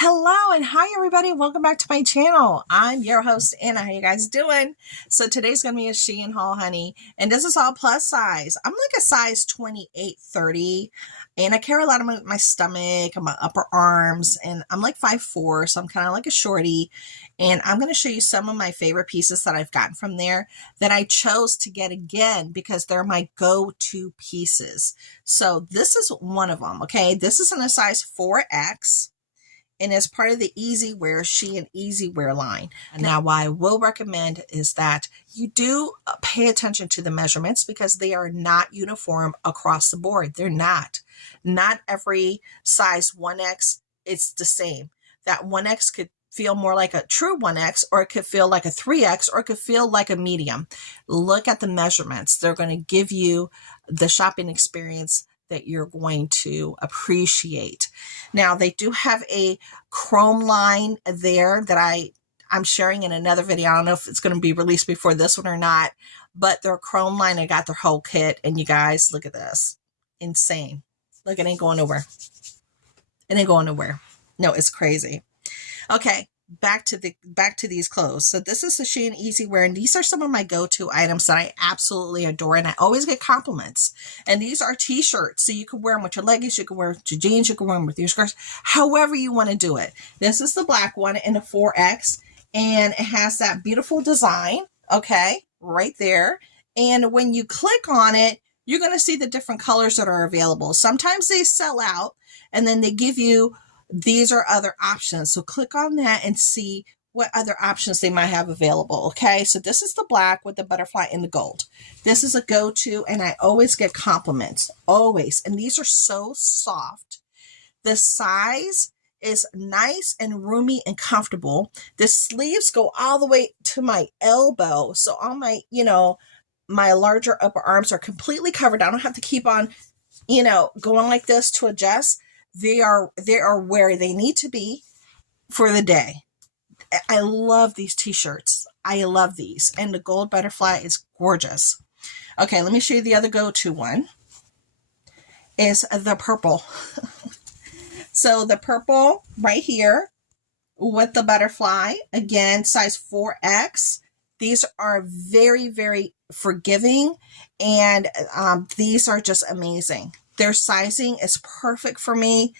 Hello and hi everybody. Welcome back to my channel. I'm your host Anna. How you guys doing? So today's gonna be a SHEIN haul, honey, and this is all plus size. I'm like a size 28, 30, and I carry a lot of my stomach and my upper arms, and I'm like 5'4", so I'm kind of like a shorty. And I'm going to show you some of my favorite pieces that I've gotten from there that I chose to get again because they're my go-to pieces. So this is one of them. Okay, this is in a size 4X. And as part of the Easy Wear, SHEIN Easy Wear line. Now, what I will recommend is that you do pay attention to the measurements because they are not uniform across the board. They're not. Not every size 1X, it's the same. That 1X could feel more like a true 1X, or it could feel like a 3X, or it could feel like a medium. Look at the measurements. They're going to give you the shopping experience that you're going to appreciate. Now, they do have a chrome line there that I'm sharing in another video. I don't know if it's going to be released before this one or not, but their chrome line, I got their whole kit, and you guys, look at this. Insane. Look, it ain't going nowhere. It ain't going nowhere. No, it's crazy. Okay, back to these clothes. So this is the SHEIN Easy Wear, and these are some of my go-to items that I absolutely adore, and I always get compliments. And these are t-shirts, so you can wear them with your leggings, you can wear them with your jeans, you can wear them with your skirts, however you want to do it. This is the black one in a 4X, and it has that beautiful design, okay, right there. And when you click on it, you're going to see the different colors that are available. Sometimes they sell out, and then they give you these are other options. So click on that and see what other options they might have available. Okay, so this is the black with the butterfly and the gold. This is a go-to, and I always get compliments, always. And these are so soft. The size is nice and roomy and comfortable. The sleeves go all the way to my elbow. So all my, my larger upper arms are completely covered. I don't have to keep on, going like this to adjust. They are where they need to be for the day. I love these t-shirts. I love these. And the gold butterfly is gorgeous. Okay, let me show you the other go-to one. Is the purple. So the purple right here with the butterfly. Again, size 4X. These are very, very forgiving. And these are just amazing. Their sizing is perfect for me.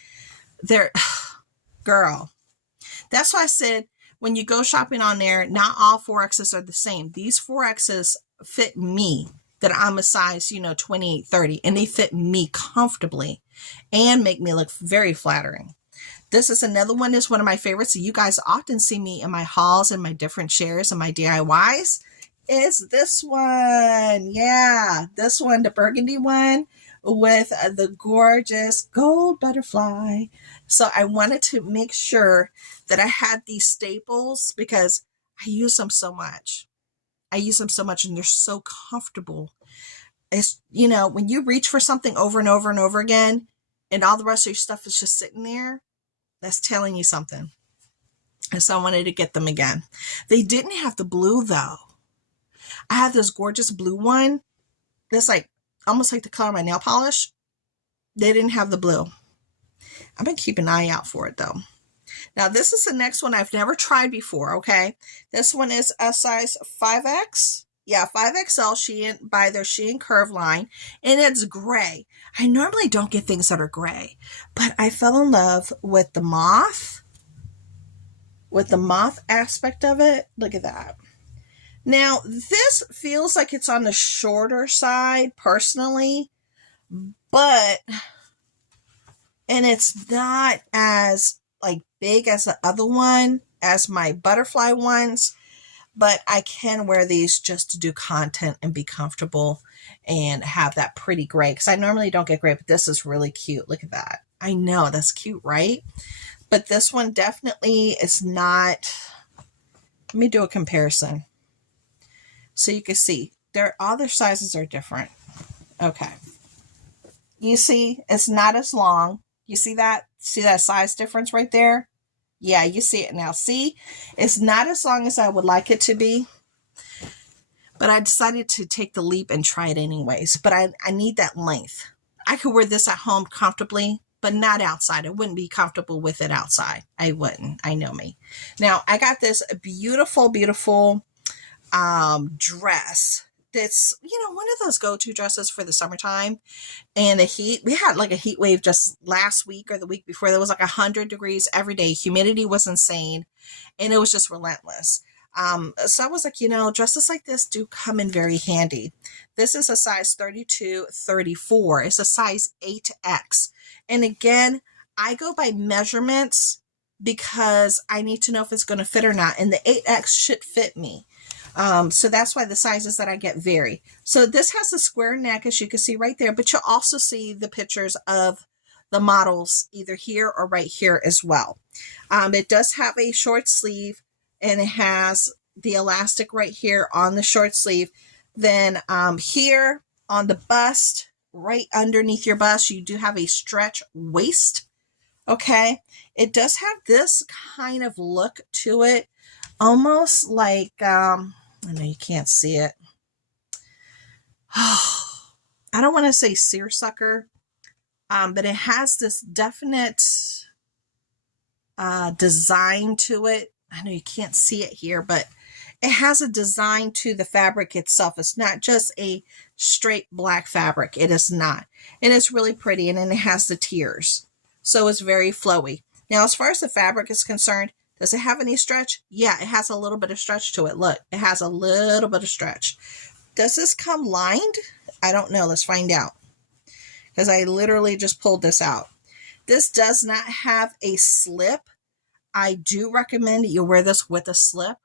Girl. That's why I said when you go shopping on there, not all 4Xs are the same. These 4Xs fit me, that I'm a size, 28, 30, and they fit me comfortably and make me look very flattering. This is another one, is one of my favorites. So you guys often see me in my hauls and my different shares and my DIYs. Is this one. Yeah, this one, the burgundy one, with the gorgeous gold butterfly. So I wanted to make sure that I had these staples because I use them so much. And they're so comfortable. It's, when you reach for something over and over and over again, and all the rest of your stuff is just sitting there, that's telling you something. And so I wanted to get them again. They didn't have the blue though. I have this gorgeous blue one that's like almost like the color of my nail polish. They didn't have the blue. I'm going to keep an eye out for it though. Now this is the next one I've never tried before, okay? This one is a size 5X. Yeah, 5XL SHEIN by their SHEIN Curve line. And it's gray. I normally don't get things that are gray. But I fell in love with the moth. With the moth aspect of it. Look at that. Now, this feels like it's on the shorter side, personally, and it's not as big as the other one, as my butterfly ones, but I can wear these just to do content and be comfortable and have that pretty gray, because I normally don't get gray, but this is really cute. Look at that. I know, that's cute, right? But this one definitely is not. Let me do a comparison. So you can see, all their sizes are different. Okay. You see, it's not as long. You see that? See that size difference right there? Yeah, you see it now. See, it's not as long as I would like it to be. But I decided to take the leap and try it anyways. But I need that length. I could wear this at home comfortably. but not outside. I wouldn't be comfortable with it outside. I wouldn't. I know me. Now, I got this beautiful, beautiful dress that's, one of those go-to dresses for the summertime and the heat. We had like a heat wave just last week or the week before. There was like 100 degrees every day. Humidity was insane and it was just relentless. So I was like, dresses like this do come in very handy. This is a size 32-34. It's a size 8X. And again, I go by measurements because I need to know if it's going to fit or not. And the 8X should fit me. So that's why the sizes that I get vary. So this has a square neck, as you can see right there, but you'll also see the pictures of the models either here or right here as well. It does have a short sleeve and it has the elastic right here on the short sleeve. Then here on the bust, right underneath your bust, you do have a stretch waist. Okay. It does have this kind of look to it, almost like, I know you can't see it. I don't want to say seersucker, but it has this definite design to it. I know you can't see it here, but it has a design to the fabric itself. It's not just a straight black fabric. It is not. And it's really pretty. And then it has the tiers. So it's very flowy. Now, as far as the fabric is concerned, does it have any stretch? Yeah, it has a little bit of stretch to it. Look, it has a little bit of stretch. Does this come lined? I don't know. Let's find out. Because I literally just pulled this out. This does not have a slip. I do recommend that you wear this with a slip.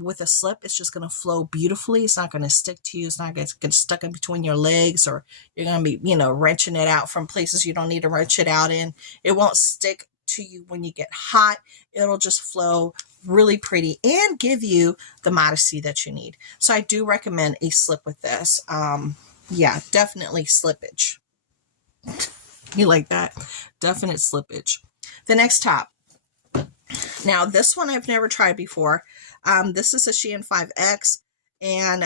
With a slip, it's just going to flow beautifully. It's not going to stick to you. It's not going to get stuck in between your legs, or you're going to be, wrenching it out from places you don't need to wrench it out in. It won't stick to you when you get hot. It'll just flow really pretty and give you the modesty that you need. So I do recommend a slip with this. Yeah, definitely slippage. You like that? Definite slippage. The next top. Now, this one I've never tried before. This is a SHEIN 5X, and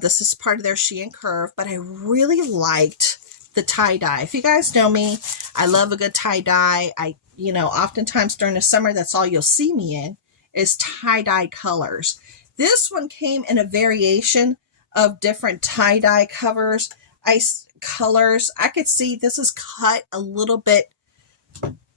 this is part of their SHEIN curve, but I really liked the tie-dye. If you guys know me, I love a good tie-dye. Oftentimes during the summer, that's all you'll see me in is tie-dye colors. This one came in a variation of different tie-dye colors. I could see this is cut a little bit.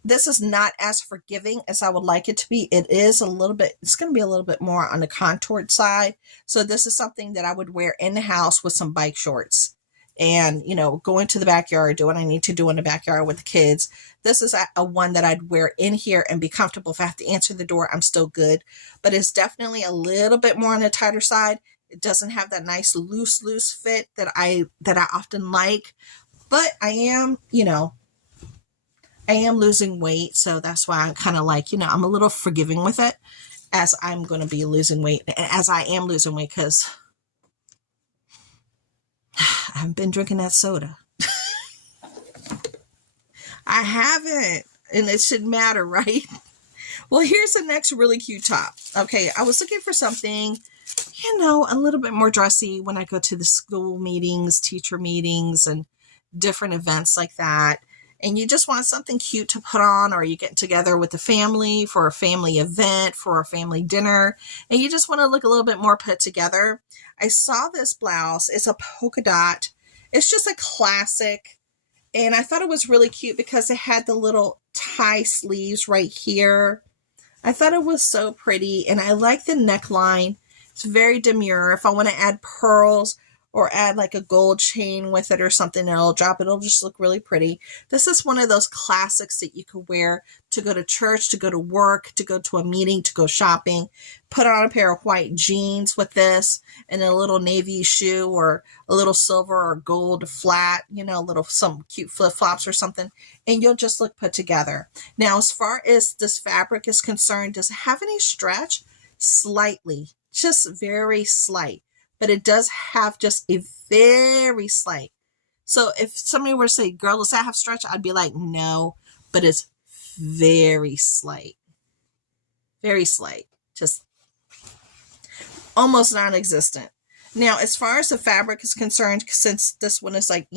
This is not as forgiving as I would like it to be. It is a little bit, it's going to be a little bit more on the contoured side. So this is something that I would wear in the house with some bike shorts and, go into the backyard, do what I need to do in the backyard with the kids. This is a one that I'd wear in here and be comfortable. If I have to answer the door, I'm still good. But it's definitely a little bit more on the tighter side. It doesn't have that nice loose fit that I often like. But I am, I am losing weight, so that's why I'm kind of like, I'm a little forgiving with it as I'm going to be losing weight, as I am losing weight, because I haven't been drinking that soda. I haven't, and it should matter, right? Well, here's the next really cute top. Okay, I was looking for something, a little bit more dressy when I go to the school meetings, teacher meetings, and different events like that. And you just want something cute to put on, or you get together with the family for a family event, for a family dinner, and you just want to look a little bit more put together. I saw this blouse. It's a polka dot. It's just a classic. And I thought it was really cute because it had the little tie sleeves right here. I thought it was so pretty, and I like the neckline. It's very demure. If I want to add pearls or add like a gold chain with it or something, it'll just look really pretty. This is one of those classics that you could wear to go to church, to go to work, to go to a meeting, to go shopping. Put on a pair of white jeans with this and a little navy shoe or a little silver or gold flat, some cute flip-flops or something, and you'll just look put together. Now, as far as this fabric is concerned, does it have any stretch? Slightly, just very slight. But it does have just a very slight. So if somebody were to say, girl, does that have stretch? I'd be like, no, but it's very slight. Very slight. Just almost non-existent. Now, as far as the fabric is concerned, since this one is like,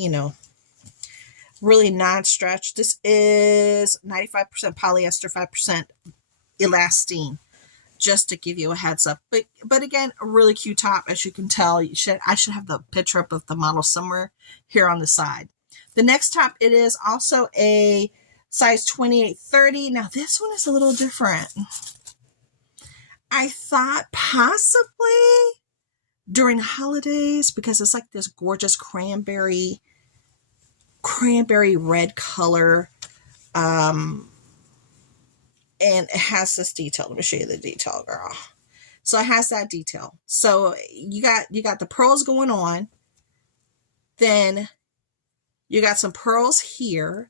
really non-stretch. This is 95% polyester, 5% elastine, just to give you a heads up. But again, a really cute top. As you can tell, I should have the picture up of the model somewhere here on the side. The next top, it is also a size 28-30. Now this one is a little different. I thought possibly during holidays, because it's like this gorgeous cranberry red color, and it has this detail. Let me show you the detail, girl. So it has that detail. So you got the pearls going on, then you got some pearls here.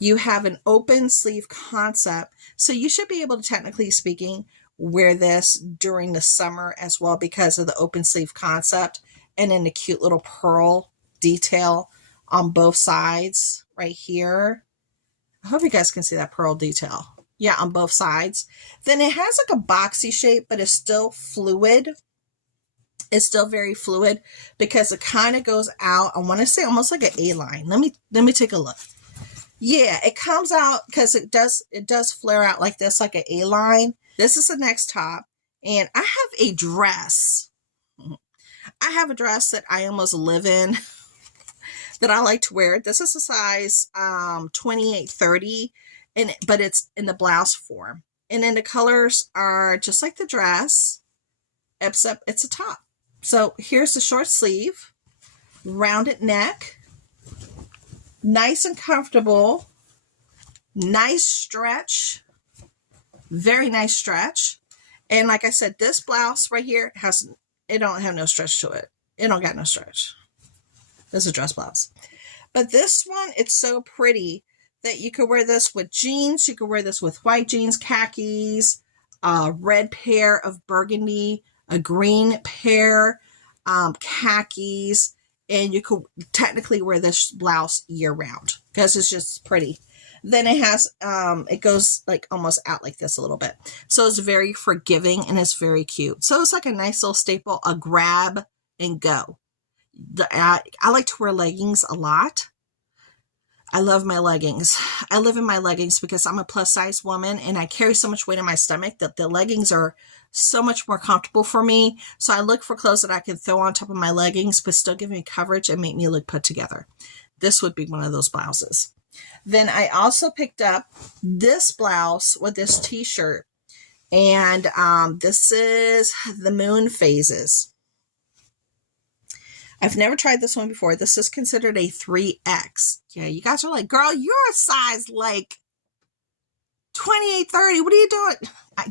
You have an open sleeve concept, so you should be able to, technically speaking, wear this during the summer as well because of the open sleeve concept, and then the cute little pearl detail on both sides right here. I hope you guys can see that pearl detail. Yeah, on both sides. Then it has like a boxy shape, but it's still fluid. It's still very fluid because it kind of goes out, I want to say almost like an A-line. Let me take a look. Yeah, it comes out because it does flare out like this, like an A-line. This is the next top, and I have a dress. I have a dress that I almost live in that I like to wear. This is a size 28-30, but it's in the blouse form. And then the colors are just like the dress, except it's a top. So here's the short sleeve, rounded neck, nice and comfortable, nice stretch, very nice stretch. And like I said, this blouse right here it don't have no stretch to it. It don't got no stretch. This is a dress blouse. But this one, it's so pretty that you could wear this with jeans. You could wear this with white jeans, khakis, a red pair of burgundy, a green pair, khakis, and you could technically wear this blouse year round because it's just pretty. Then it has, it goes like almost out like this a little bit. So it's very forgiving and it's very cute. So it's like a nice little staple, a grab and go. I like to wear leggings a lot. I love my leggings. I live in my leggings because I'm a plus size woman and I carry so much weight in my stomach that the leggings are so much more comfortable for me. So I look for clothes that I can throw on top of my leggings, but still give me coverage and make me look put together. This would be one of those blouses. Then I also picked up this blouse with this t-shirt, and this is the moon phases. I've never tried this one before. This is considered a 3X. Yeah, you guys are like, girl, you're a size like 28-30. What are you doing?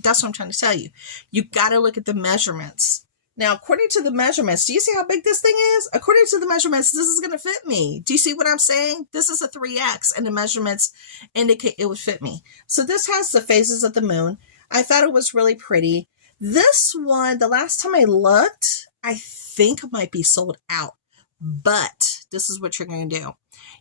That's what I'm trying to tell you. You got to look at the measurements. Now, according to the measurements, do you see how big this thing is? According to the measurements, this is going to fit me. Do you see what I'm saying? This is a 3X, and the measurements indicate it would fit me. So this has the phases of the moon. I thought it was really pretty. This one, the last time I looked, I think it might be sold out. But this is what you're going to do.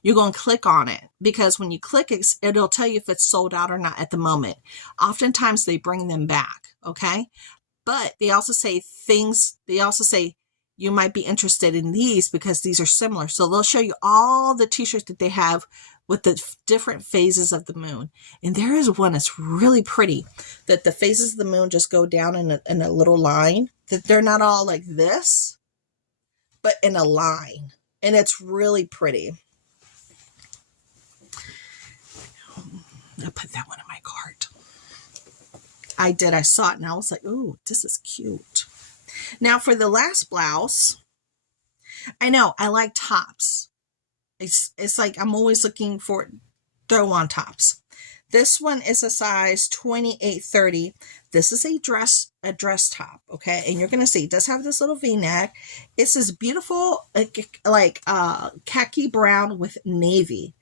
You're going to click on it because when you click it, it'll tell you if it's sold out or not at the moment. Oftentimes they bring them back, okay? But they also say you might be interested in these because these are similar. So they'll show you all the t-shirts that they have with the different phases of the moon. And there is one that's really pretty, that the phases of the moon just go down in a little line, that they're not all like this, but in a line. And it's really pretty. I'll put that one in my cart. I did. I saw it and I was like, ooh, this is cute. Now for the last blouse, I know I like tops. It's like I'm always looking for throw on tops. This one is a size 28-30. This is a dress top, okay? And you're going to see it does have this little V-neck. It's this beautiful like khaki brown with navy.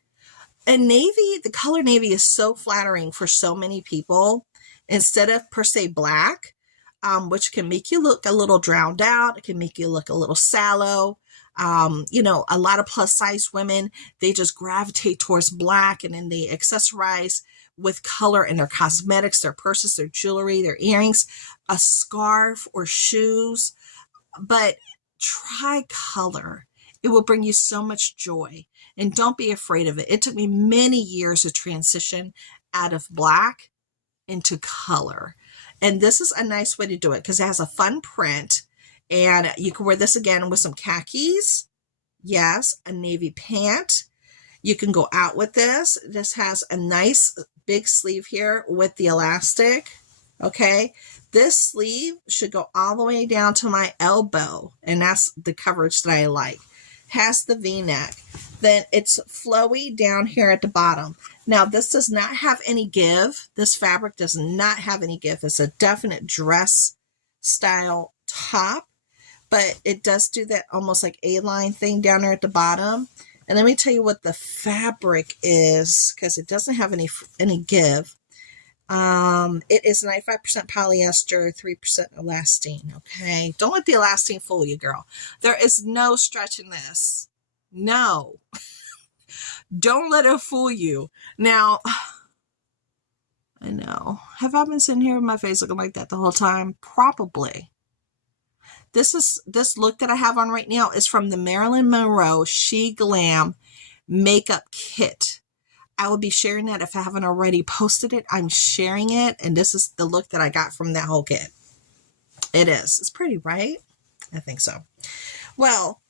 And navy, the color navy is so flattering for so many people. Instead of per se black, which can make you look a little drowned out. It can make you look a little sallow. You know, a lot of plus size women, they just gravitate towards black and then they accessorize with color in their cosmetics, their purses, their jewelry, their earrings, a scarf or shoes. But try color. It will bring you so much joy. And don't be afraid of it. It took me many years to transition out of black into color. And this is a nice way to do it because it has a fun print. And you can wear this again with some khakis. Yes, a navy pant. You can go out with this. This has a nice big sleeve here with the elastic. Okay. This sleeve should go all the way down to my elbow. And that's the coverage that I like. Has the V-neck. Then it's flowy down here at the bottom. Now, this does not have any give. This fabric does not have any give. It's a definite dress style top, but it does do that almost like A-line thing down there at the bottom. And let me tell you what the fabric is, because it doesn't have any give. It is 95% polyester, 3% elastane. Okay. Don't let the elastane fool you, girl. There is no stretch in this. No. Don't let it fool you. Now, I know. Have I been sitting here with my face looking like that the whole time? Probably. This look that I have on right now is from the Marilyn Monroe She Glam makeup kit. I will be sharing that if I haven't already posted it. I'm sharing it, and this is the look that I got from that whole kit. It is. It's pretty, right? I think so. Well,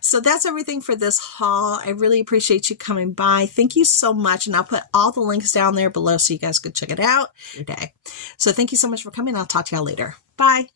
so that's everything for this haul. I really appreciate you coming by. Thank you so much, and I'll put all the links down there below so you guys could check it out. Okay. So thank you so much for coming. I'll talk to y'all later. Bye.